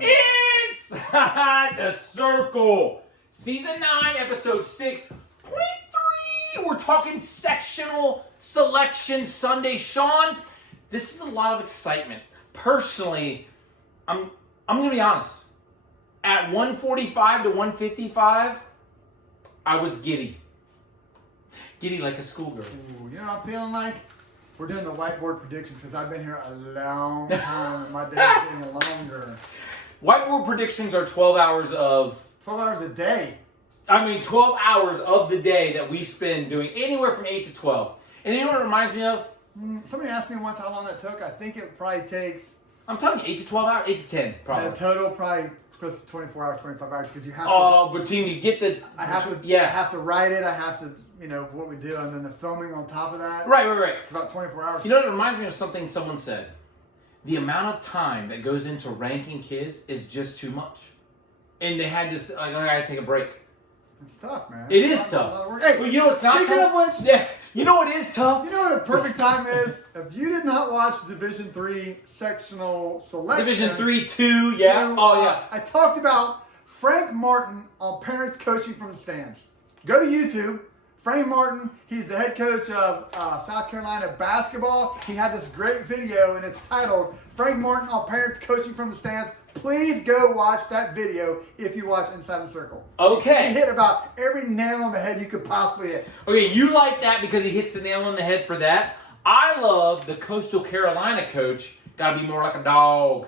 Inside the Circle, Season 9, Episode 6.3. We're talking sectional selection Sunday. Sean, this is a lot of excitement. Personally, I'm going to be honest. At 145 to 155, I was giddy. Giddy like a schoolgirl. Ooh, you know what I'm feeling like? We're doing the whiteboard predictions because I've been here a long time and my day's getting longer. Whiteboard predictions are 12 hours of... 12 hours a day. 12 hours of the day that we spend doing anywhere from 8 to 12. And you know what it reminds me of? Somebody asked me once how long that took. I think it probably takes... I'm telling you, 8 to 12 hours, 8 to 10, probably. The total probably close to 24 hours, 25 hours because you have to... Oh, but team, you get the... I have to write it. I have to, what we do, and then the filming on top of that. Right. It's about 24 hours. You know, it reminds me of something someone said. The amount of time that goes into ranking kids is just too much. And they had to, I gotta take a break. It's tough, man. It is tough. Hey, well, you know what's not speaking tough? of which, yeah, you know what is tough? You know what a perfect time is? If you did not watch Division 3 sectional selection. Division 3-2, yeah. I talked about Frank Martin on parents coaching from the stands. Go to YouTube. Frank Martin, he's the head coach of South Carolina basketball. He had this great video, and it's titled, Frank Martin on parents coaching from the stands. Please go watch that video if you watch Inside the Circle. Okay. He hit about every nail on the head you could possibly hit. Okay, you like that because he hits the nail on the head for that. I love the Coastal Carolina coach. Gotta be more like a dog.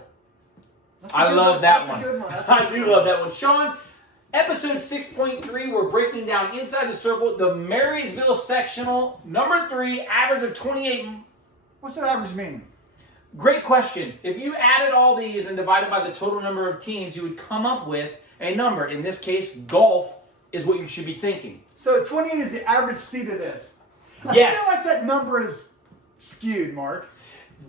I love that one. I do love that one. Sean, Episode 6.3, we're breaking down Inside the Circle, the Marysville Sectional, number 3, average of 28. What's that average mean? Great question. If you added all these and divided by the total number of teams, you would come up with a number. In this case, golf is what you should be thinking. So 28 is the average seed of this. Yes. I feel like that number is skewed, Mark.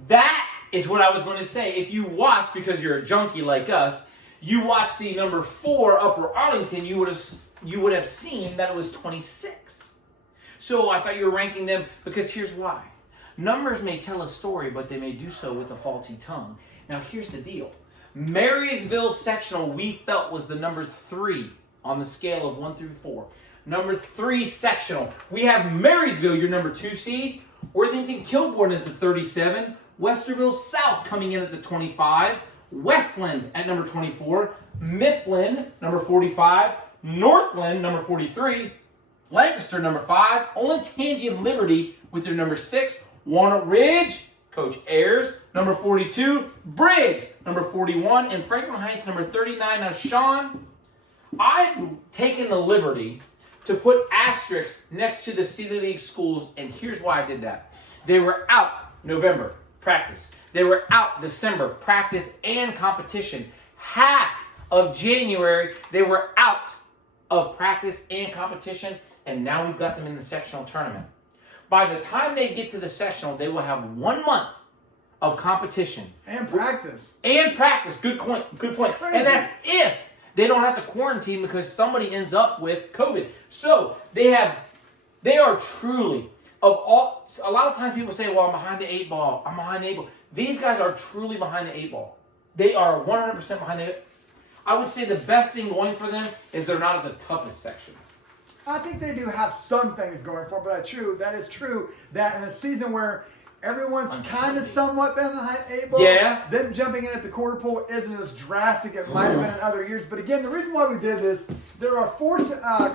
That is what I was going to say. If you watch, because you're a junkie like us, you watch the number 4 Upper Arlington, you would have seen that it was 26. So I thought you were ranking them because here's why. Numbers may tell a story, but they may do so with a faulty tongue. Now here's the deal. Marysville Sectional we felt was the number 3 on the scale of 1 through 4. Number 3 Sectional. We have Marysville, your number 2 seed. Worthington-Kilbourne is the 37. Westerville South coming in at the 25. Westland at number 24, Mifflin, number 45, Northland, number 43, Lancaster, number 5, Olentangy and Liberty with their number 6, Walnut Ridge, Coach Ayers, number 42, Briggs, number 41, and Franklin Heights, number 39. Now, Sean, I've taken the liberty to put asterisks next to the City League schools, and here's why I did that. They were out November, practice. They were out December, practice and competition. Half of January, they were out of practice and competition, and now we've got them in the sectional tournament. By the time they get to the sectional, they will have 1 month of competition. And practice. Good point. And that's if they don't have to quarantine because somebody ends up with COVID. So they are truly, a lot of times people say, well, I'm behind the 8 ball. These guys are truly behind the 8 ball. They are 100% behind the 8 ball. I would say the best thing going for them is they're not at the toughest section. I think they do have some things going for them, but that is true that in a season where everyone's kind of somewhat been behind the 8 ball, them jumping in at the quarter pole isn't as drastic as it might have been in other years. But again, the reason why we did this, there are 4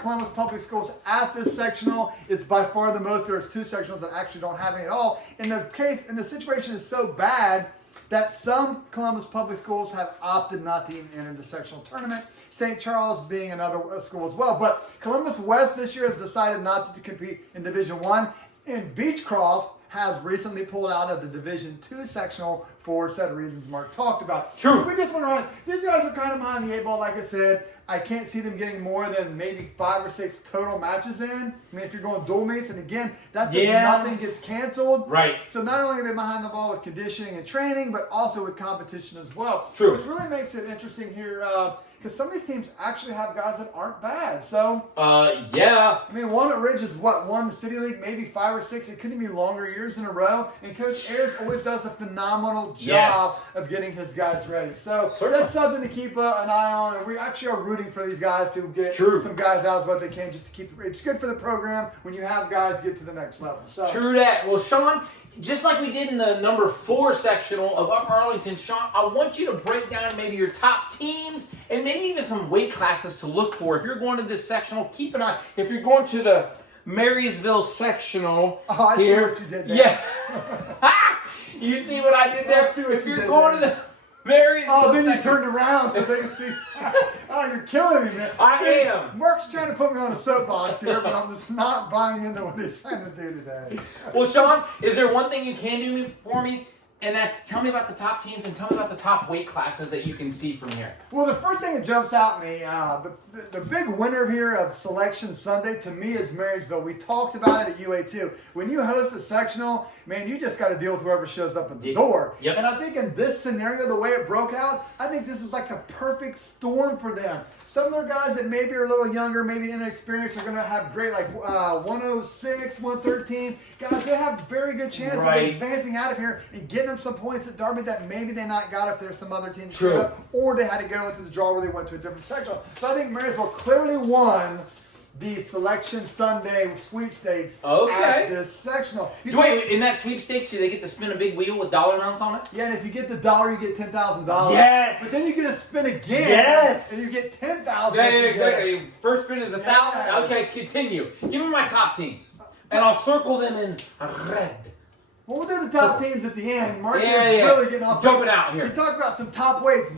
Columbus public schools at this sectional. It's by far the most. There's 2 sectionals that actually don't have any at all. In the situation is so bad that some Columbus public schools have opted not to even enter the sectional tournament. St. Charles being another school as well. But Columbus West this year has decided not to compete in Division 1. And Beechcroft has recently pulled out of the Division 2 sectional for said reasons Mark talked about. True. So we just went on. These guys are kind of behind the 8 ball, like I said. I can't see them getting more than maybe 5 or 6 total matches in. I mean, if you're going dual meets, and again, that's if nothing gets canceled. Right. So not only are they behind the ball with conditioning and training, but also with competition as well. True. Which really makes it interesting here because some of these teams actually have guys that aren't bad. So, yeah. I mean, Walnut Ridge is won the City League maybe 5 or 6. It couldn't be longer years in a row. And Coach Ayers always does a phenomenal phenomenal job of getting his guys ready. So that's something to keep an eye on. And we actually are rooting for these guys to get some guys out as what they can just to keep it's good for the program when you have guys get to the next level. So true that. Well, Sean, just like we did in the number 4 sectional of Upper Arlington, Sean, I want you to break down maybe your top teams and maybe even some weight classes to look for. If you're going to this sectional, keep an eye. If you're going to the Marysville sectional I here, see what you did there. Yeah. You see what I did there? If you're going to the Marysville then sectional. you turned around so they can see. Oh, you're killing me, man. I am. Mark's trying to put me on a soapbox here, but I'm just not buying into what he's trying to do today. Well, Sean, is there one thing you can do for me? And that's tell me about the top teams and tell me about the top weight classes that you can see from here. Well, the first thing that jumps out at me, the big winner here of Selection Sunday to me is Marysville. We talked about it at UA2. When you host a sectional, man, you just got to deal with whoever shows up at the door. Yep. And I think in this scenario, the way it broke out, I think this is like the perfect storm for them. Some of their guys that maybe are a little younger, maybe inexperienced, are going to have great, like 106, 113. Guys, they have very good chance of advancing out of here and getting them some points at Darby that maybe they not got if there's some other teams showed up, or they had to go into the draw where they went to a different sectional. So I think Marysville clearly won the Selection Sunday sweepstakes at this sectional. Wait, in that sweepstakes, do they get to spin a big wheel with dollar amounts on it? Yeah, and if you get the dollar, you get $10,000. Yes! But then you get to spin again. Yes! And you get $10,000. Yeah, exactly. First spin is 1,000. Okay, continue. Give me my top teams. And I'll circle them in red. Well, we'll do the top teams at the end. Mark is really getting off. Jumping out here. We talked about some top weights.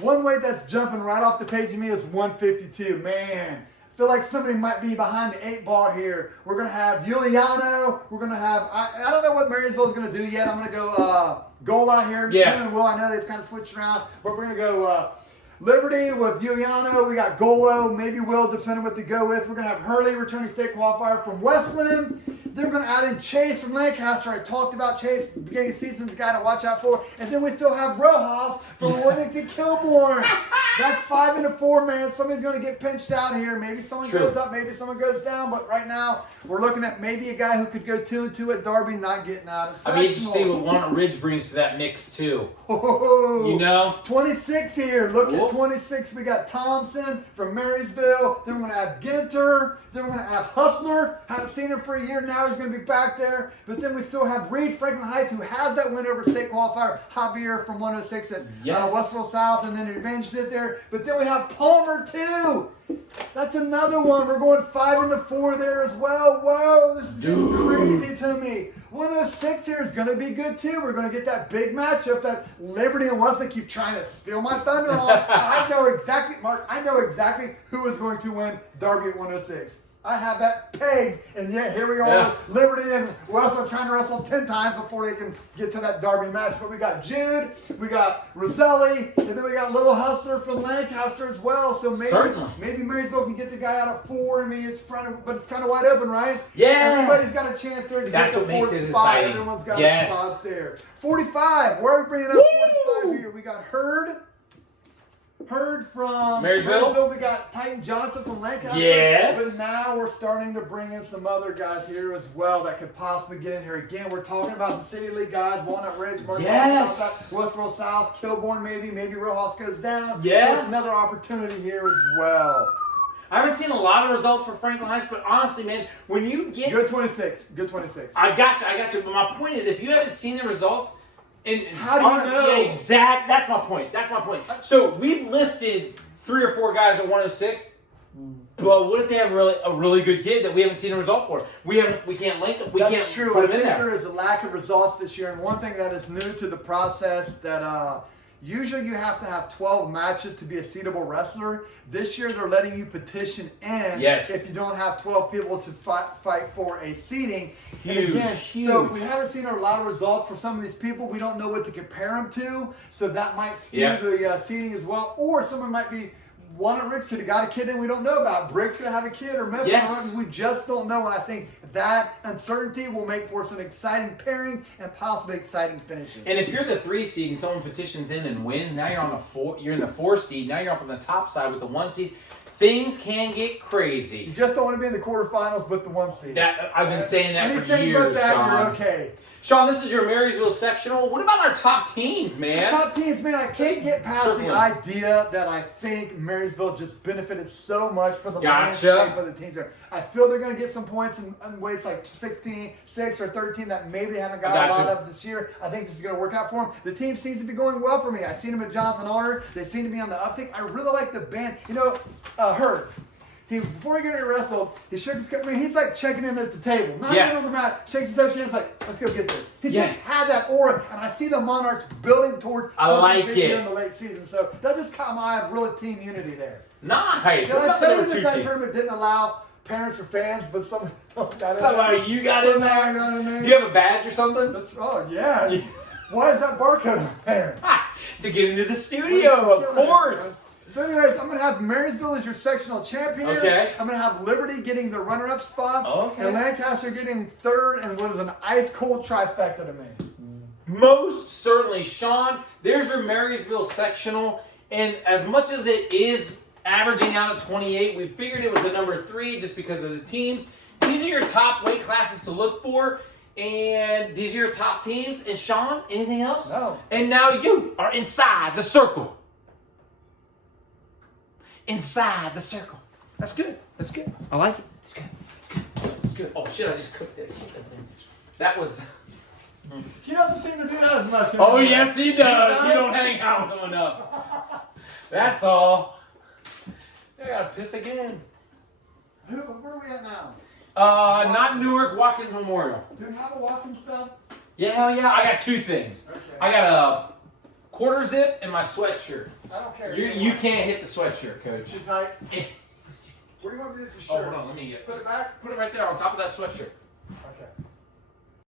One weight that's jumping right off the page of me is 152. Man, I feel like somebody might be behind the 8 ball here. We're going to have Giuliano. We're going to have, I don't know what Marysville is going to do yet. I'm going to go goal out here. Yeah. And Will, I know they've kind of switched around, but we're going to go Liberty with Giuliano. We got Golo, maybe Will defending what to go with. We're going to have Hurley, returning state qualifier from Westland. Then we're going to add in Chase from Lancaster. I talked about Chase beginning of the season, the guy to watch out for. And then we still have Rojas from Worthington Kilbourne. That's 5 and a 4, man. Somebody's going to get pinched out here. Maybe someone goes up, maybe someone goes down. But right now, we're looking at maybe a guy who could go 2-2 at Darby, not getting out of sectional. I mean, you see what Walnut Ridge brings to that mix, too. Oh, you know? 26 here. Look at 26. We got Thompson from Marysville. Then we're going to have Ginter. Then we're going to have Hustler. Haven't seen him for a year now. He's going to be back there. But then we still have Reed Franklin Heights, who has that win over state qualifier. Javier from 106 at Westville South, and then avenged it there. But then we have Palmer, too. That's another one. We're going 5 and 4 there as well. Whoa, this is getting crazy to me. 106 here is going to be good, too. We're going to get that big matchup that Liberty and Wesleyan keep trying to steal my thunder on. I know exactly, Mark, I know exactly who is going to win Darby at 106. I have that pegged, and yet here we are, Liberty and Wesleyan trying to wrestle 10 times before they can get to that Darby match. But we got Jude, we got Roselli, and then we got Little Hustler from Lancaster as well. So maybe Marysville can get the guy out of 4. I mean, it's but it's kind of wide open, right? Yeah. Everybody's got a chance there to get the 4th spot. Everyone's got a spot there. 45. Where are we bringing up 45 here? We got Heard from Marysville. We got Titan Johnson from Lancaster. Yes. But now we're starting to bring in some other guys here as well that could possibly get in here. Again, we're talking about the City League guys, Walnut Ridge, Westville South, Kilbourne maybe Rojas goes down. Yeah. So it's another opportunity here as well. I haven't seen a lot of results for Franklin Heights, but honestly, man, when you get... Good 26. Good 26. I got you. But my point is, if you haven't seen the results... And how do you know? Yeah, that's my point. So we've listed 3 or 4 guys at 106, but what if they have a really good kid that we haven't seen a result for? We can't link them. That's true. I think there is a lack of results this year, and one thing that is new to the process that usually you have to have 12 matches to be a seedable wrestler. This year they're letting you petition in if you don't have 12 people to fight for a seeding. Huge. So if we haven't seen a lot of results for some of these people, we don't know what to compare them to. So that might skew the seeding as well. Or someone might be, Walnut Ridge could have got a kid in we don't know about. Brick's going to have a kid, or Memphis. We just don't know. And I think that uncertainty will make for some exciting pairings and possibly exciting finishes. And if you're the 3 seed and someone petitions in and wins, now you're on the 4. You're in the 4 seed. Now you're up on the top side with the 1 seed. things can get You crazy. just don't want to be in the quarterfinals with the 1 seed. I've been saying that for Anything years, but that, Sean. you're okay. Sean, this is your Marysville sectional. What about our top teams, man? Top teams, man, I can't get past Circle the it. idea that I think Marysville just benefited so much for the Gotcha. landscape of the teams there. I feel they're going to get some points in weights like 16, 6, or 13 that maybe they haven't got a lot of this year. I think this is going to work out for them. The team seems to be going well for me. I've seen them at Jonathan Arter. They seem to be on the uptick. I really like the band. You know, Hurt. Before he got wrestled, he shook his cup. I mean, he's like checking in at the table. Not even on the mat. Shakes his head, hands like, let's go get this. He just had that aura, and I see the Monarchs building toward something big here in the late season. So that just caught my eye of real team unity there. Nice. Did I tell you that tournament didn't allow parents or fans, but somehow you got in there? Do you have a badge or something? Oh, yeah. Why is that barcode on there? To get into the studio, of course. So anyways, I'm going to have Marysville as your sectional champion. Okay. I'm going to have Liberty getting the runner-up spot. Okay. And Lancaster getting third, and what is an ice-cold trifecta to me. Most certainly, Sean. There's your Marysville sectional. And as much as it is averaging out at 28, we figured it was the number 3 just because of the teams. These are your top weight classes to look for. And these are your top teams. And Sean, anything else? No. And now you are inside the circle. Inside the circle. That's good. That's good. I like it. It's good. It's good. It's good. Oh shit! I just cooked it. That was. He doesn't seem to do that as much. Oh yes, he does. You don't hang out with him enough. That's all. I gotta piss again. Where are we at now? Not Newark Watkins Memorial. Do we have a walking stuff? Yeah, hell yeah. I got 2 things. Okay. I got a quarter zip and my sweatshirt. I don't care. You can't hit the sweatshirt, Coach. Too tight. Where do you want me to do the shirt? Oh, hold on. Let me get. Put it back. Put it right there on top of that sweatshirt. Okay.